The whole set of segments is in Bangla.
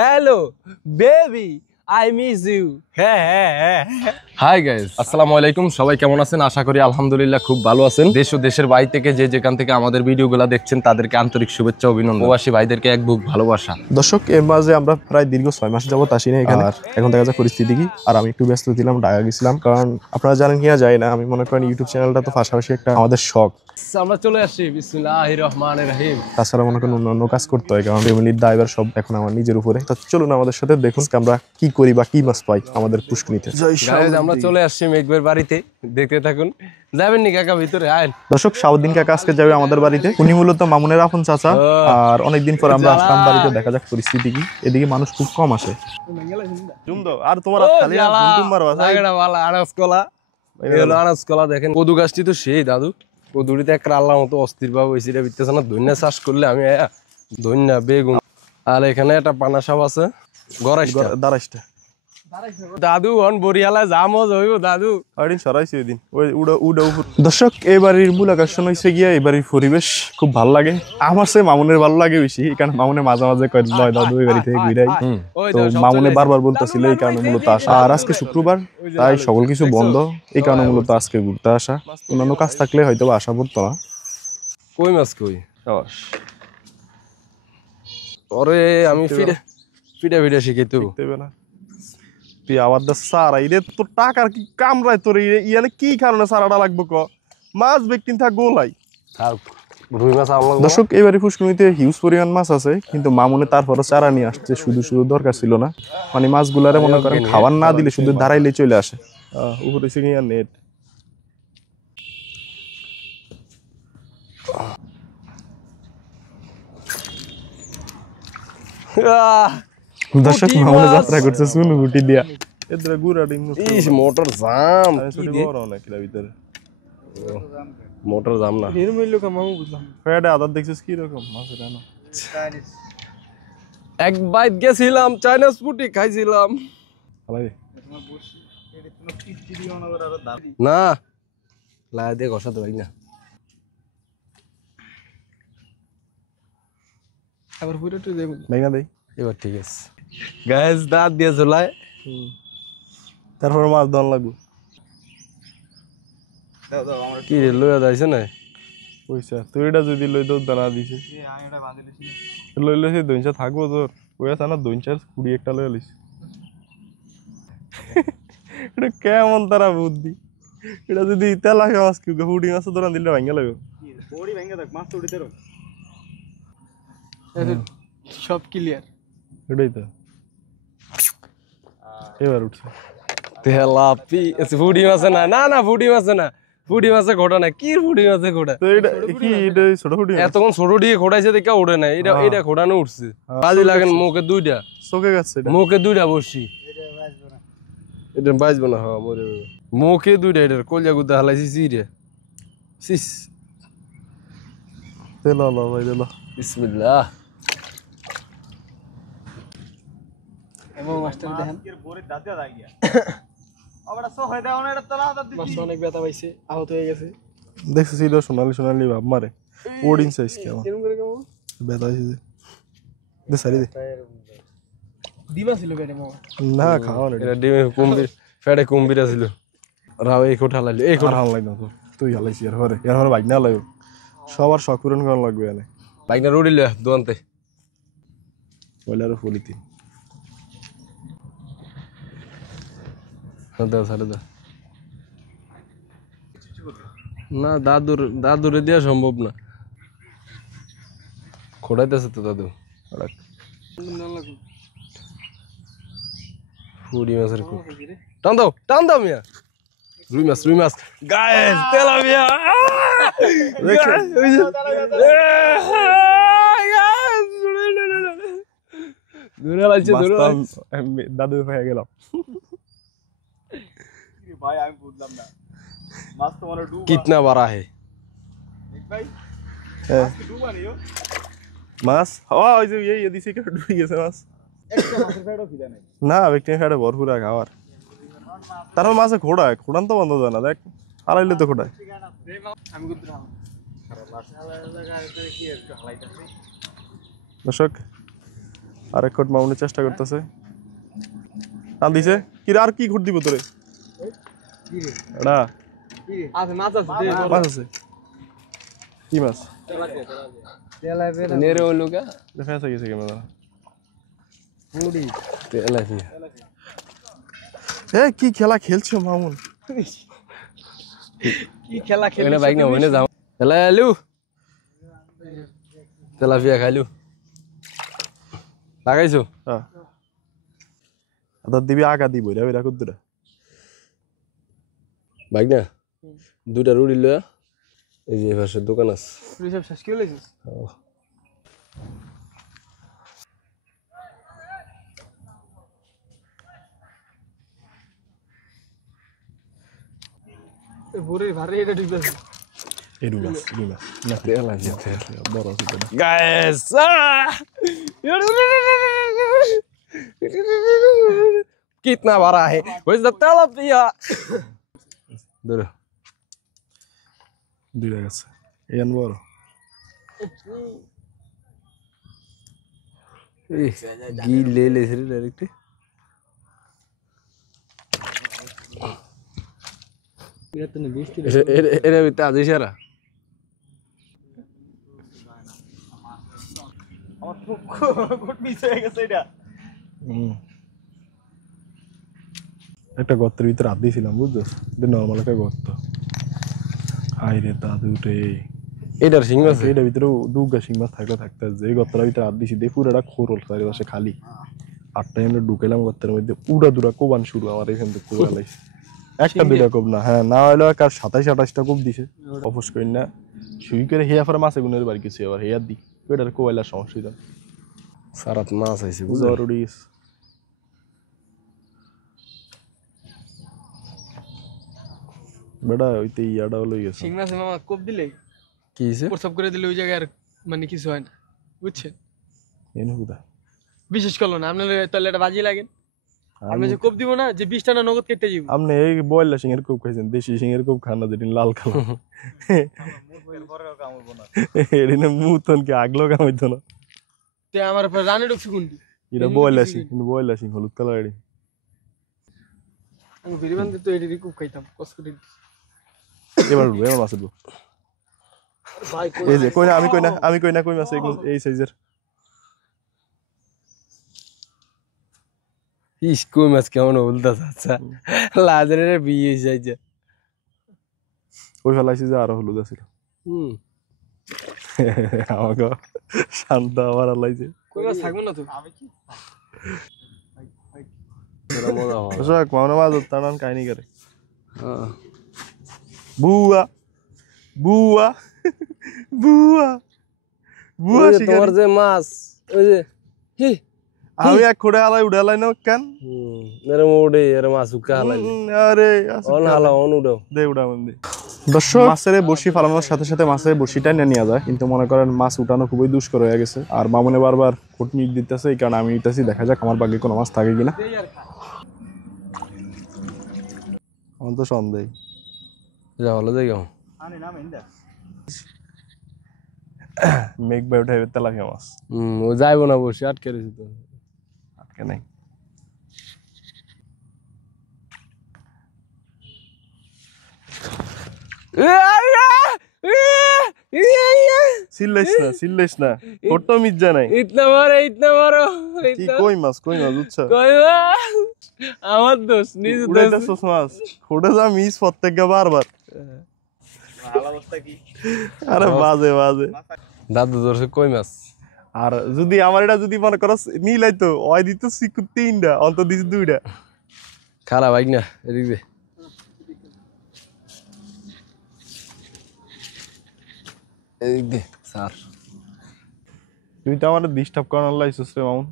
Hello baby I miss you. Hi guys, আসসালামু আলাইকুম। সবাই কেমন আছেন? আশা করি আলহামদুলিল্লাহ খুব ভালো আছেন। দেশ ও দেশের বাইরে থেকে যে যেখান থেকে আমাদের ভিডিওগুলো দেখছেন তাদেরকে আন্তরিক শুভেচ্ছা অভিনন্দন। প্রবাসী ভাইদেরকে এক বুক ভালোবাসা। দর্শক, এর মাঝে আমরা প্রায় দীর্ঘ 6 মাস যাবত আসি না এখানে। আর এখন দেখা যায় পরিস্থিতি কি, আর আমি একটু ব্যস্ত ছিলাম, ঢাকা গেছিলাম। কারণ আপনারা জানেন কিনা যায় না, আমি মনে করেন ইউটিউব চ্যানেলটা তো পাশাপাশি একটা আমাদের শখ। আমরা চলে আসছি বিসমিল্লাহির রহমানির রহিম। তাছাড়া মনে করেন অন্য কাজ করতে হয়, কারণ ফ্যামিলির দায়ভার সব এখন আমার নিজের উপরে। তো চলুন আমাদের সাথে দেখুন আমরা কি করি বা কি মাছ পাই আমাদের পুষ্করিতে। আমরা চলে আসছি মেঘবের বাড়িতে, দেখতে থাকুন। যাবেন নি কাকা ভিতরে? আইন। দর্শক, শাওদ্দিন কাকা আজকে যাবে আমাদের বাড়িতে। উনি মূলত মামুনের আপন চাচা। আর অনেকদিন পর আমরা আসলাম বাড়িতে, দেখা যাক পরিস্থিতি কি। এদিকে মানুষ খুব কম আসে। আর তোমার দেখেন কদু গাছটি তো সেই দাদু, কদুরিতে একটা আল্লাহ মতো অস্থির ভাবে হয়েছে। বিতেছে না ধন্যা চাষ করলে আমি ধন্যা বেগুন। আর এখানে একটা পানা সাপ আছে, দাঁড়াইটা দাদু অন বরিয়ালা জামজ হইব দাদু। সরাইছি ওই দিন দর্শক, এই বাড়ির মূল আকর্ষণ হয়েছে গিয়া এই বাড়ির পরিবেশ খুব ভালো লাগে। আমার সে মামুনের ভালো লাগে বেশি, কারণ মামুনে মাঝে মাঝে কয় লয় দাদু এই বাড়ি থেকে ঘুরাই। তো মামুনে বারবার বলতেছিল, এই কারণে মূলত আসা। আর আজকে শুক্রবার, তাই সকল কিছু বন্ধ, এই কারণে মূলত আজকে ঘুরতে আসা। অন্যান্য কাজ থাকলে হয়তো আসা পড়তো না। কই মাছ কই? ওরে আমি ফিরে ফিরে শিখি তো না। তুই আবার সারা রে তোর টাকার কি কামড়ায় তোর ইয়ানে কি কারণে সারাটা লাগবে ক? মাছ ব্যক্তি থাক গোলাই। দর্শক, এবারে পুষ্করিণীতে হিউজ পরিমাণ মাছ আছে, কিন্তু মামুনে তারপরও চারা নিয়ে আসছে। শুধু শুধু দরকার ছিল না, মানে মাছগুলারে মনে করেন খাবার না দিলে শুধু দাঁড়াইলে চলে আসে। উপরে সিঙ্গিয়া নেট। দর্শক, মামুনে যাত্রা করছে সুনু গুটি দিয়া। এদরা গুড়া ডিম ইস মোটর জাম কি দে বড় না কিলা ভিতরে মোটর জাম না এর মইলো কামাও বুঝলাম। ফেডে আদার দেখছিস কি রকম মাছের না? চাইনিজ এক বাইট গেছিলাম, চাইনিজ পুটি খাইছিলাম। আলাই তোমার বসি এর কোনো পিচি দিও না আর দাম না লাই দে ঘষা তো ভাই না। আবার পুরোটা দে ভাই না দেই, এবার ঠিক আছে। গাইস দাঁত দিয়ে ঝোলায়, তারপর মাছ দন লাগবে। দাও দাও আমার কি রে লইয়া যাইছে না পয়সা তুই এটা যদি লই দর দানা দিছে আমি এটা বাঁধে দিছি লই লই সে দইঞ্চা থাকবো তোর পয়সা না দইঞ্চার 20 একটা লই আলিস। এটা কেমন তারা বুদ্ধি? এটা যদি তেলা খাওয়া মাছ কি হুডি মাছ দরান দিলে ভাঙা লাগবে। বড়ি ভাঙা দেখ মাছ তো উড়িতে রো সব ক্লিয়ার। এটাই তো এবার উঠছে তেলাপি ফুডি মাছ না। না না ফুডি মাছ না, ফুডি মাছে ঘোড়া না। কি ফুডি মাছে ঘোড়া? তো এটা কি এটা ছোট ফুডি এতক্ষণ ছোট দিয়ে ঘোড়াইছে দেখা ওড়ে না। এটা এটা ঘোড়ানো উঠছে। বাজি লাগেন মুখে দুইটা, চোখে গেছে মুখে দুইটা বসি। এটা বাজবো না। হ্যাঁ মরে মুখে দুইটা, এটার কলজা গুদা হালাইছি সিরে সিস। তেলা লা ভাই তেলা বিসমিল্লাহ। এমন মাস্টার দেখেন এর বরে দাদা দাই গিয়া আবার সো হয় দাও না। এটা তলা দাদ দিছি, অনেক ব্যথা পাইছে, আহত হয়ে গেছে। দেখছিস এটা সোনালি সোনালি ভাব মারে ওডিং সাইজ কেমন এরকম করে কেমন ব্যথা হইছে দে সারি দে দিবা ছিল পেটে মামা না খাওয়া না। এটা ডিমে কুম্বির ফেটে কুম্বির ছিল। রাও এই কোঠা লাইলো, এই কোঠা হাল লাগবে তো তুই হালাইছি এর পরে বাইক না লাগবে। সবার শখ পূরণ করা লাগবে এনে। বাইক না রোডি লয়া দোয়ানতে বলার পলিথিন দাও সারে দাও না। দাদুরে দেওয়া সম্ভব না, খোড়াইতেছে তো দাদু। ফুডি মাছের টান দাও মিয়া। রুই মাছ গায়েস তেলাপিয়া ধরে লাগছে দাদু হয়ে গেল भाई আমি বুঝলাম না মাছ তোমার ডুবা কিতনা বড় है ভাই মাছ কি ডুবা নিও মাছ ওই যে এই দিছে কে ডুবে গেছে মাছ। একটা মাছের ফেড়ও খিদা নাই না ব্যক্তি ফেড়ে ভরপুর খাওয়ার। তারপর মাছে খোড়ায় খোড়ান তো বন্ধ যায় না, দেখ হারাইলে তো খোড়ায়। আমি গুড রাম খারাপ মাছ হালাইলে কি একটু হালাইতাছি। দর্শক, আরেক কোট মামুনের চেষ্টা করতেছে টান দিছে কি আর কি ঘুর দিব তোরে এটা মাছ আছে কি মাছ নেরে ওলুকা দেখা গেছে ক্যামেরা পুরি তেলাপিয়া এ কি খেলা খেলছো মামুন কি খেলা খেলে বাইক না হইনে যাও হেলালু তেলাপিয়া খাইলু লাগাইছো হ্যাঁ আদা দিবি আগা দিব রে এরা কুদুরা বাইক না দুটা রুটি লয়া এই যে পাশে দোকান আছে রুটি সব শেষ করে লইছিস ভোরে ভারে এটা ঠিক আছে এডুগাস না তেলাপিয়া বড় আছে গাইস कितना बड़ा है where's the tilapia ধরো দুইটা গেছে এন বড় ঘি ले ले রে ডাইরেক্ট এরা ভিতরে আছে সারা একটা গর্তের ভিতরে হাত দিয়েছিলাম বুঝছো নর্মাল একটা গর্ত হাই রে দাদু রে এটার সিং মাছ এটার ভিতরে দুগা শিং মাছ থাকলে থাকতে যে গর্তের ভিতরে হাত দিয়েছি দেখুন এটা খোরল চারিপাশে খালি আটটা আমরা ঢুকেলাম গর্তের মধ্যে উড়া দুরা কোবান শুরু আমার এখান থেকে পুরো লাইছে একটা দুইটা কোব না হ্যাঁ না হইলো কার 27-28টা কোব দিছে অফস করি না শুই করে হেয়া ফরে মাছে গুনের বাড়ি গেছে আবার হেয়া দি এটার কোবাইলা সমস্যা সারাত মাছ আইছে জরুরি বেটা ওইতে ইয়াটা হলো গেছে শিং মাছ মামা কোপ দিলে কি হইছে প্রসব করে দিলে ওই জায়গায় আর মানে কিছু হয় না বুঝছেন এনে হুদা বিশেষ করলো না আপনার তাহলে এটা বাজি লাগেন আমি যে কোপ দিব না যে 20টা না নগদ কেটে দিব আপনি এই বয়লা সিংহের কোপ খাইছেন দেশি সিংহের কোপ খান না যেদিন লাল কালো এদিনে মুতন কি আগলো কামাইতো না তে আমার উপর রানে ঢুকছে কোনটি এটা বয়লা সিং হলুদ কালার এডি আমি গরিবান তো এটি কোপ খাইতাম কষ্ট করে এবার মাছ উঠবো ভাই এই যে আমি কই না কই মাছ এই সাইজের ইস কই মাছ কেমন উল্টা আচ্ছা লাজরে বিয়ে যাইছে ওই ফেলাইছি যে আরো হলুদ আছে আমাকে শান্ত আবার আলাইছে কই মাছ থাকবো না তো আমি কি মামনা মাছ তাড়ান কাহিনী করে বুয়া বুয়া বুয়া বুয়া তোমার যে মাছ ওই যে হি আমি এক খোড়ে হালাই উড়ে হালাই না কেন মেরে মোড়ে এর মাছ উকা হালাই আরে অন হালা অন উড়াও দে উড়া মন্দি দর্শক মাছের বড়শি ফালানোর সাথে সাথে মাছের বড়শিটা নিয়ে যায় কিন্তু মনে করেন মাছ উঠানো খুবই দুষ্কর হয়ে গেছে আর মামুনে বারবার কুটনি দিতেছে এই কারণে আমি নিতেছি দেখা যাক আমার ভাগ্যে কোনো মাছ থাকে কিনা আমার তো সন্দেহ যা হলো জায়গা মেঘ বাই উঠে তেলাপিয়া মাছ ও যাইবো না বসে আটকে রয়েছে তো আটকে নাই সিল্লাইস না ফটো মিজ্জা নাই ইতনা বড় কি কই মাছ বুঝছো কই মাছ আমার দোষ নিজ উড়াইতেছস মাছ ফটো যা মিস প্রত্যেক বারবার আরে বাজে দাদু ধরছে কই মাছ আর যদি আমার এটা যদি মনে করো নিলাইতো ওই দিত সিকু 3টা অন্ত দিছে 2টা খারাপ বাইক না এদিক দে এদিক দে স্যার তুই তো আমার ডিস্টার্ব করার লাইছিস রে মামুন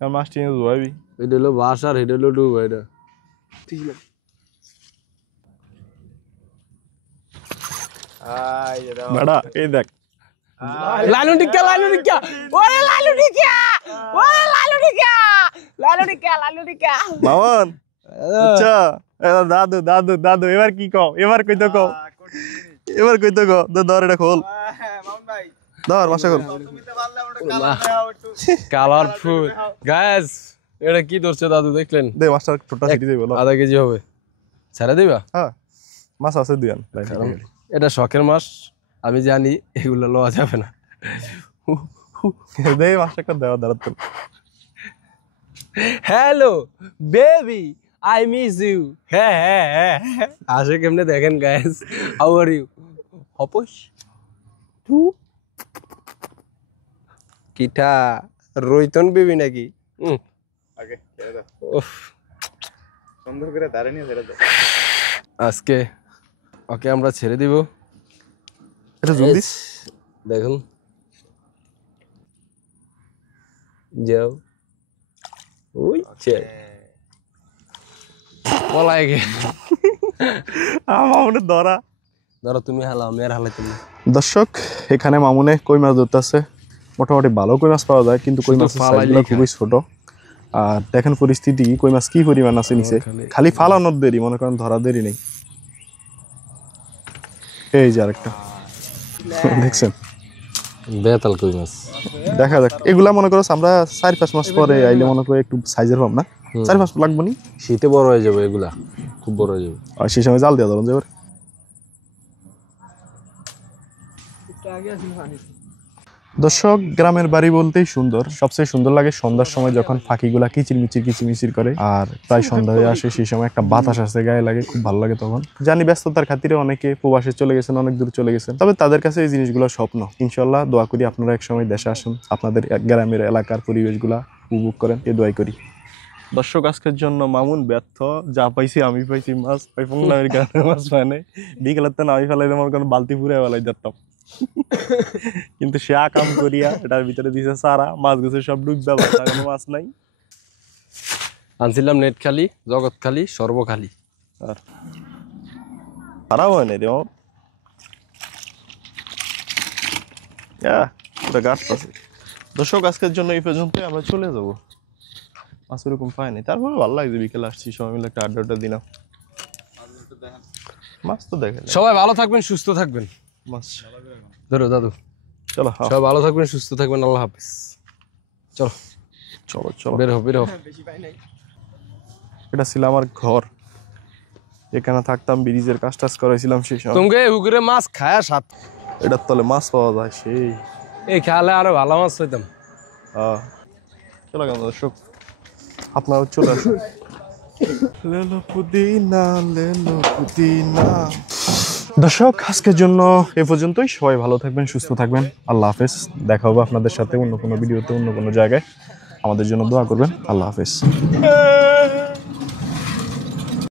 আর মাছটি নিয়ে যাবি এটা হলো বাস আর এটা হলো ডুব এটা বেড়া এই দেখ লালু টিকা ওরে লালু টিকা মামুন আচ্ছা দাদু এবার কি কও এবার কইতো কও ধর এটা খোল ধর মাসা কর কালারফুল গাইস, এটা কি ধরছে দাদু দেখলেন? দে মাছটা ছোটটা ছিটি দেব বলো। আধা কেজি হবে, ছেড়ে দিবা? হ্যাঁ মাছ আছে দুইয়ান। এটা শখের মাছ, আমি জানি এগুলো লওয়া যাবে না। দে মাছটা একটা দেওয়া দাঁড়াত। Hello baby, I miss you. হ্যাঁ হ্যাঁ হ্যাঁ, আসে কেমনে দেখেন গাইস। How are you? হপস টু কিটা রইতন বেবি নাকি? আগে ছেড়ে দাও, উফ, সুন্দর করে দাঁড়ে নিয়ে ছেড়ে দাও। আজকে ওকে আমরা ছেড়ে দিব। এটা জুম দিস। দেখুন, যাও ওই পলাই গে। মামুনের ধরা। ধরো তুমি হালাও, মেয়ের হালাই তুমি। দর্শক এখানে মামুনে কই মাছ ধরতেছে। মোটামুটি ভালো কই মাছ পাওয়া যায়, কিন্তু কই মাছের সাইজগুলো খুবই ছোট। আর দেখেন পরিস্থিতি, কই মাছ কি পরিমাণ আছে নিচে। খালি ফালানোর দেরি, মনে করেন ধরা দেরি নেই। এই যে আরেকটা দেখছেন, বেতাল কই মাছ। দেখা যাক। এগুলা মনে করো আমরা 4-5 মাস পরে আইলে মনে করো একটু সাইজের পাব না। 4-5 লাগবো নি, শীতে বড় হয়ে যাবে এগুলা, খুব বড় হয়ে যাবে। আর সেই সময় জাল দেওয়া ধরুন যাবে। দর্শক গ্রামের বাড়ি বলতেই সুন্দর, সবচেয়ে সুন্দর লাগে সন্ধ্যার সময় যখন ফাঁকিগুলা কিচিরমিচির করে আর প্রায় সন্ধ্যা হয়ে আসে। সেই সময় একটা বাতাস আসে গায়ে লাগে, খুব ভালো লাগে তখন। জানি ব্যস্ততার খাতিরে অনেকে প্রবাসে চলে গেছেন, অনেক দূর চলে গেছেন, তবে তাদের কাছে এই জিনিসগুলো স্বপ্ন। ইনশাল্লাহ দোয়া করি আপনারা এক সময় দেশে আসেন, আপনাদের গ্রামের এলাকার পরিবেশগুলা উপভোগ করেন, এ দোয়াই করি। দর্শক আজকের জন্য মামুন ব্যর্থ। যা পাইছি আমি পাইছি মাছ, পাইফুংলামের গানে মাছ মানে বিকেলের তো আমি ফেলাইলে আমার কোনো বালতি পুরে ফেলাই যেতাম, কিন্তু সে আকাম করিয়া এটার ভিতরে দিছে সারা মাছ গুছে সব ডুব যাবে, কোনো মাছ নাই। আনছিলাম নেট খালি, জগৎ খালি, সর্ব খালি। আর খারাপ হয় নাই রে গাছ আছে। দর্শক আজকের জন্য এই পর্যন্ত, আমরা চলে যাবো। মাছ ওরকম পাই নাই, তারপরে ভালো লাগছে বিকেলে আসছি সবাই মিলে একটা আড্ডা দিলাম। মাছ তো দেখেন। সবাই ভালো থাকবেন, সুস্থ থাকবেন। মাছ ধরো দাদু, চলো সবাই ভালো থাকবেন, সুস্থ থাকবেন। আল্লাহ হাফেজ। চলো চলো চলো বের হো বের হো। এটা ছিল আমার ঘর, এখানে থাকতাম, ব্রিজের কাজ টাজ করাইছিলাম সেই সময়। তুমি হুগুরে মাছ খায়া সাত, এটার তলে মাছ পাওয়া যায় সেই। এই খেয়ালে আরো ভালো মাছ হইতাম। চলো কেমন দর্শক, আপনারা চলে আসুন। লেলো পুদিনা, লেলো পুদিনা। দর্শক আজকের জন্য এ পর্যন্তই। সবাই ভালো থাকবেন, সুস্থ থাকবেন। আল্লাহ হাফেজ। দেখা হবে আপনাদের সাথে অন্য কোনো ভিডিওতে, অন্য কোনো জায়গায়। আমাদের জন্য দোয়া করবেন। আল্লাহ হাফেজ।